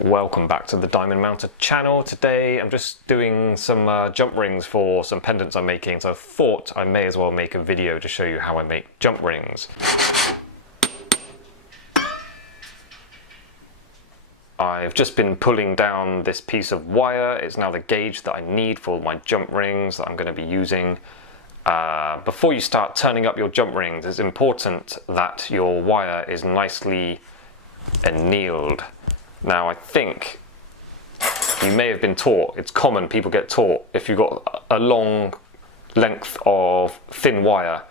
Welcome back to the Diamond Mounter channel. Today I'm just doing some jump rings for some pendants I'm making, so I thought I may as well make a video to show you how I make jump rings. I've just been pulling down this piece of wire. It's now the gauge that I need for my jump rings that I'm going to be using. Before you start turning up your jump rings, it's important that your wire is nicely annealed. Now I think you may have been taught, it's common, people get taught, if you've got a long length of thin wire,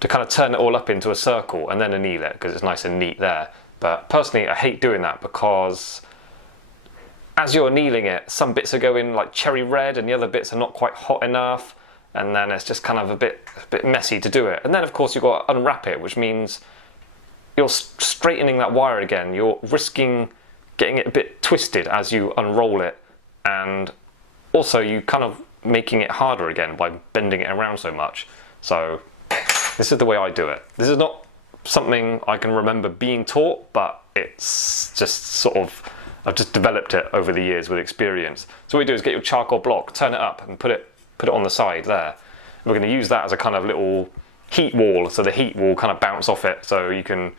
to kind of turn it all up into a circle and then anneal it, because it's nice and neat there. But personally I hate doing that, because as you're annealing it, some bits are going like cherry red and the other bits are not quite hot enough, and then it's just kind of a bit messy to do it. And then of course you've got to unwrap it, which means you're straightening that wire again, you're risking getting it a bit twisted as you unroll it, and also you kind of making it harder again by bending it around so much. So this is the way I do it. This is not something I can remember being taught, but it's just sort of, I've just developed it over the years with experience. So what you do is get your charcoal block, turn it up and put it on the side there. And we're going to use that as a kind of little heat wall, so the heat will kind of bounce off it, so you can,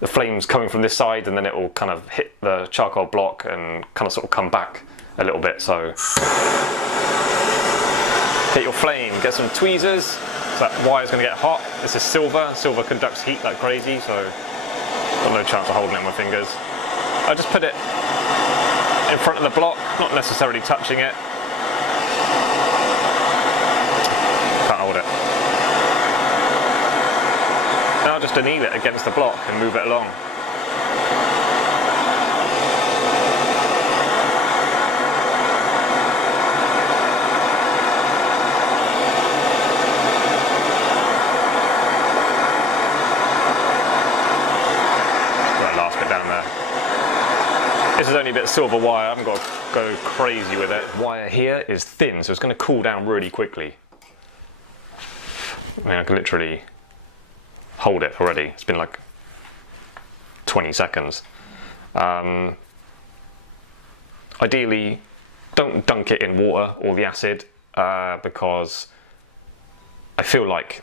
the flame's coming from this side and then it will kind of hit the charcoal block and kind of sort of come back a little bit. So hit your flame, get some tweezers, so that wire's going to get hot. This is silver. Silver conducts heat like crazy, so got no chance of holding it in my fingers. I just put it in front of the block, not necessarily touching it. Can't hold it. Just anneal it against the block and move it along. That last bit down there. This is only a bit of silver wire, I haven't got to go crazy with it. Wire here is thin, so it's going to cool down really quickly. I mean, I can literally hold it already. It's been like 20 seconds. Ideally, don't dunk it in water or the acid, because I feel like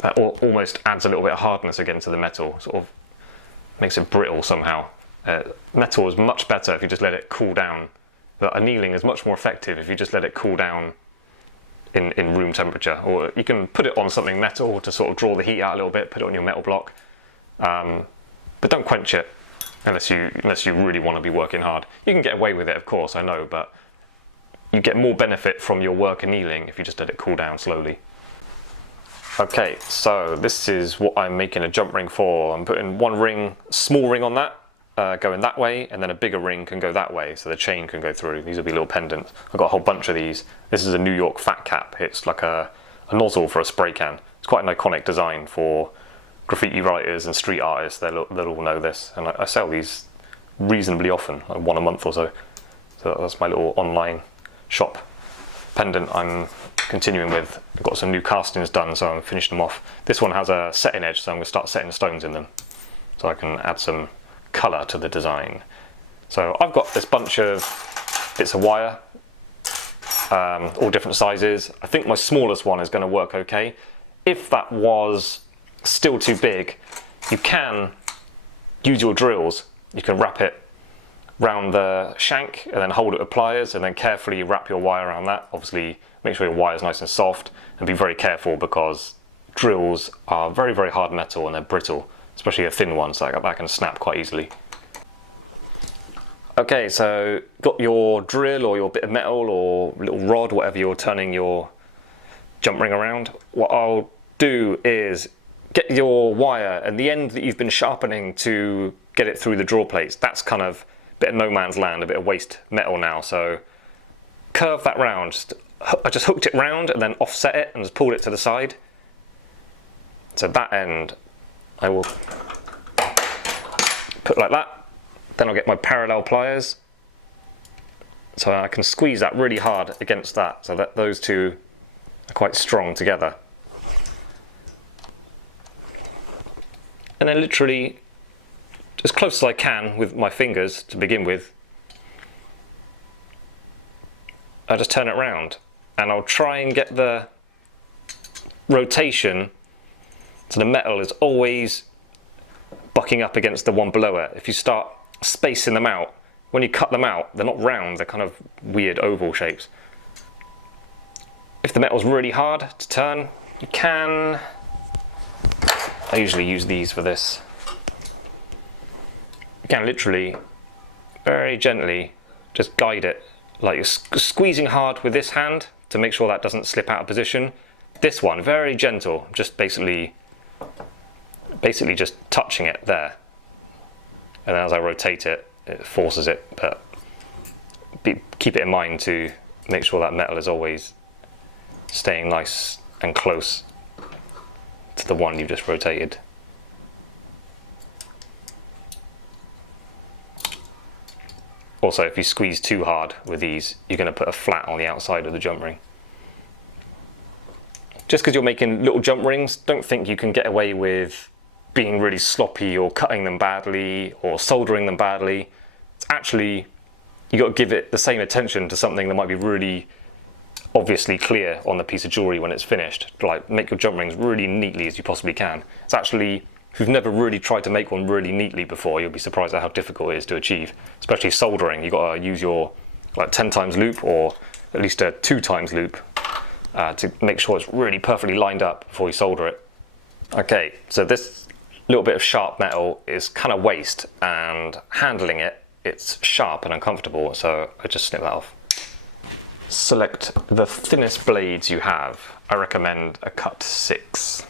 that almost adds a little bit of hardness again to the metal, sort of makes it brittle somehow. Metal is much better if you just let it cool down. But annealing is much more effective if you just let it cool down in room temperature, or you can put it on something metal to sort of draw the heat out a little bit, put it on your metal block, but don't quench it unless you really want to be working hard. You can get away with it, of course, I know, but you get more benefit from your work annealing if you just let it cool down slowly. Okay, so this is what I'm making a jump ring for. I'm putting one ring, small ring on that, going that way, and then a bigger ring can go that way, so the chain can go through. These will be little pendants. I've got a whole bunch of these. This is a New York fat cap. It's like a nozzle for a spray can. It's quite an iconic design for graffiti writers and street artists. They'll all know this, and I sell these reasonably often, like one a month or so. So that's my little online shop pendant I'm continuing with. I've got some new castings done, so I'm finishing them off. This one has a setting edge, so I'm going to start setting stones in them, so I can add some colour to the design. So I've got this bunch of bits of wire, all different sizes. I think my smallest one is going to work okay. If that was still too big, you can use your drills. You can wrap it round the shank and then hold it with pliers, and then carefully wrap your wire around that. Obviously make sure your wire is nice and soft, and be very careful, because drills are very, very hard metal and they're brittle, especially a thin one, so that can snap quite easily. Okay, so got your drill or your bit of metal or little rod, whatever you're turning your jump ring around. What I'll do is get your wire and the end that you've been sharpening to get it through the draw plates. That's kind of a bit of no man's land, a bit of waste metal now, so curve that round. I just hooked it round and then offset it and just pulled it to the side. So that end I will put like that. Then I'll get my parallel pliers, so I can squeeze that really hard against that, so that those two are quite strong together. And then literally as close as I can with my fingers to begin with, I just turn it around and I'll try and get the rotation so the metal is always bucking up against the one below it. If you start spacing them out, when you cut them out, they're not round, they're kind of weird oval shapes. If the metal's really hard to turn, you can... I usually use these for this. You can literally, very gently, just guide it. Like you're squeezing hard with this hand to make sure that doesn't slip out of position. This one, very gentle, just basically just touching it there. And then as I rotate it, it forces it, but keep it in mind to make sure that metal is always staying nice and close to the one you've just rotated. Also, if you squeeze too hard with these, you're going to put a flat on the outside of the jump ring. Just because you're making little jump rings, don't think you can get away with being really sloppy or cutting them badly or soldering them badly. It's actually, you got to give it the same attention to something that might be really obviously clear on the piece of jewellery when it's finished. Like, make your jump rings really neatly as you possibly can. It's actually, if you've never really tried to make one really neatly before, you'll be surprised at how difficult it is to achieve. Especially soldering, you've got to use your 10 times loop or at least a 2 times loop to make sure it's really perfectly lined up before you solder it. Okay, so this little bit of sharp metal is kind of waste, and handling it, it's sharp and uncomfortable, so I just snip that off. Select the thinnest blades you have. I recommend a cut 6.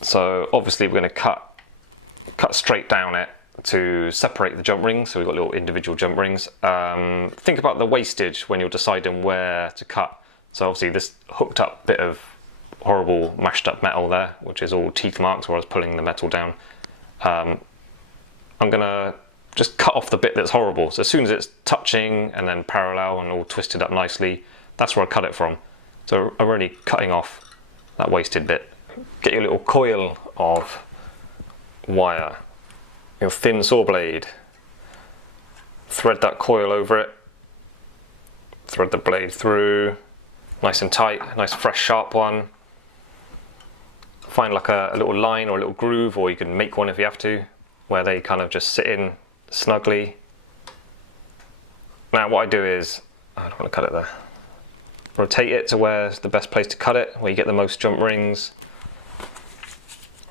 So obviously we're going to cut straight down it to separate the jump rings, so we've got little individual jump rings. Think about the wastage when you're deciding where to cut. So obviously this hooked up bit of horrible mashed up metal there, which is all teeth marks where I was pulling the metal down. I'm going to just cut off the bit that's horrible. So as soon as it's touching and then parallel and all twisted up nicely, that's where I cut it from. So I'm really cutting off that wasted bit. Get your little coil of wire, your thin saw blade, thread that coil over it, thread the blade through, nice and tight, nice fresh sharp one. Find like a little line or a little groove, or you can make one if you have to, where they kind of just sit in snugly. Now what I do is, I don't want to cut it there, rotate it to where's the best place to cut it, where you get the most jump rings.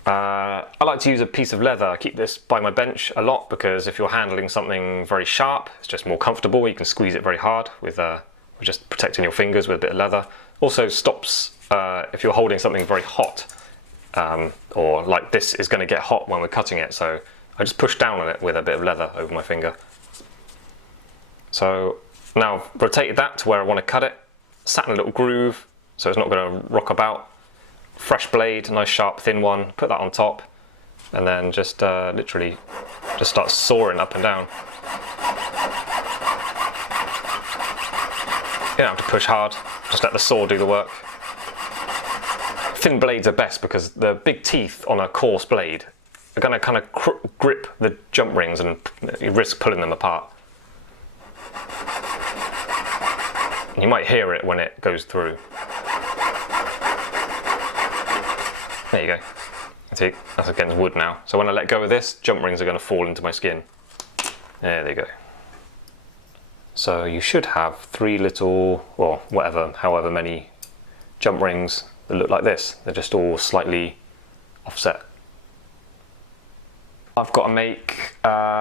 I like to use a piece of leather. I keep this by my bench a lot because if you're handling something very sharp, it's just more comfortable. You can squeeze it very hard with just protecting your fingers with a bit of leather. Also stops if you're holding something very hot, or like this is going to get hot when we're cutting it, so I just push down on it with a bit of leather over my finger. So now I've rotated that to where I want to cut it, sat in a little groove so it's not going to rock about. Fresh blade, nice sharp thin one, put that on top, and then just literally just start sawing up and down. You don't have to push hard, just let the saw do the work. Thin blades are best because the big teeth on a coarse blade are going to kind of grip the jump rings and you risk pulling them apart. And you might hear it when it goes through. There you go. See, that's against wood now. So when I let go of this, jump rings are going to fall into my skin. There they go. So you should have 3 little, or whatever, however many jump rings that look like this. They're just all slightly offset. I've got to make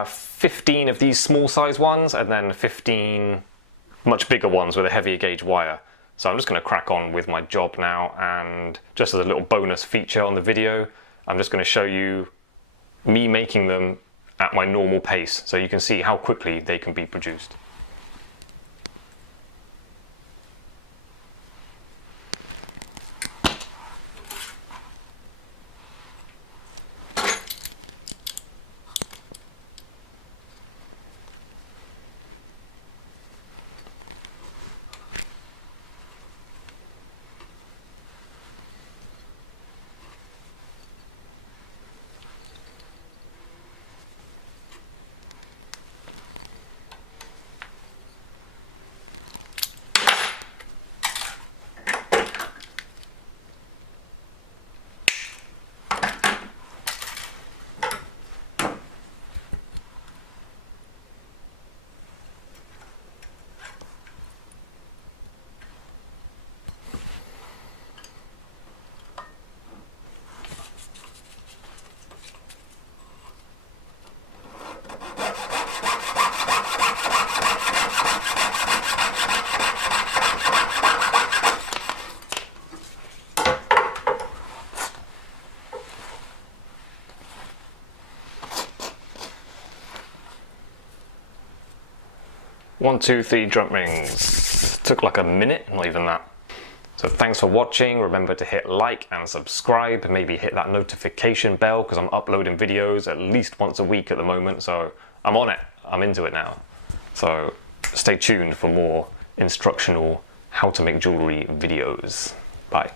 15 of these small size ones and then 15 much bigger ones with a heavier gauge wire. So I'm just going to crack on with my job now, and just as a little bonus feature on the video, I'm just going to show you me making them at my normal pace so you can see how quickly they can be produced. 1, 2, 3 drum rings. Took like a minute, not even that. So thanks for watching. Remember to hit like and subscribe. Maybe hit that notification bell because I'm uploading videos at least once a week at the moment. So I'm on it. I'm into it now. So stay tuned for more instructional how to make jewellery videos. Bye.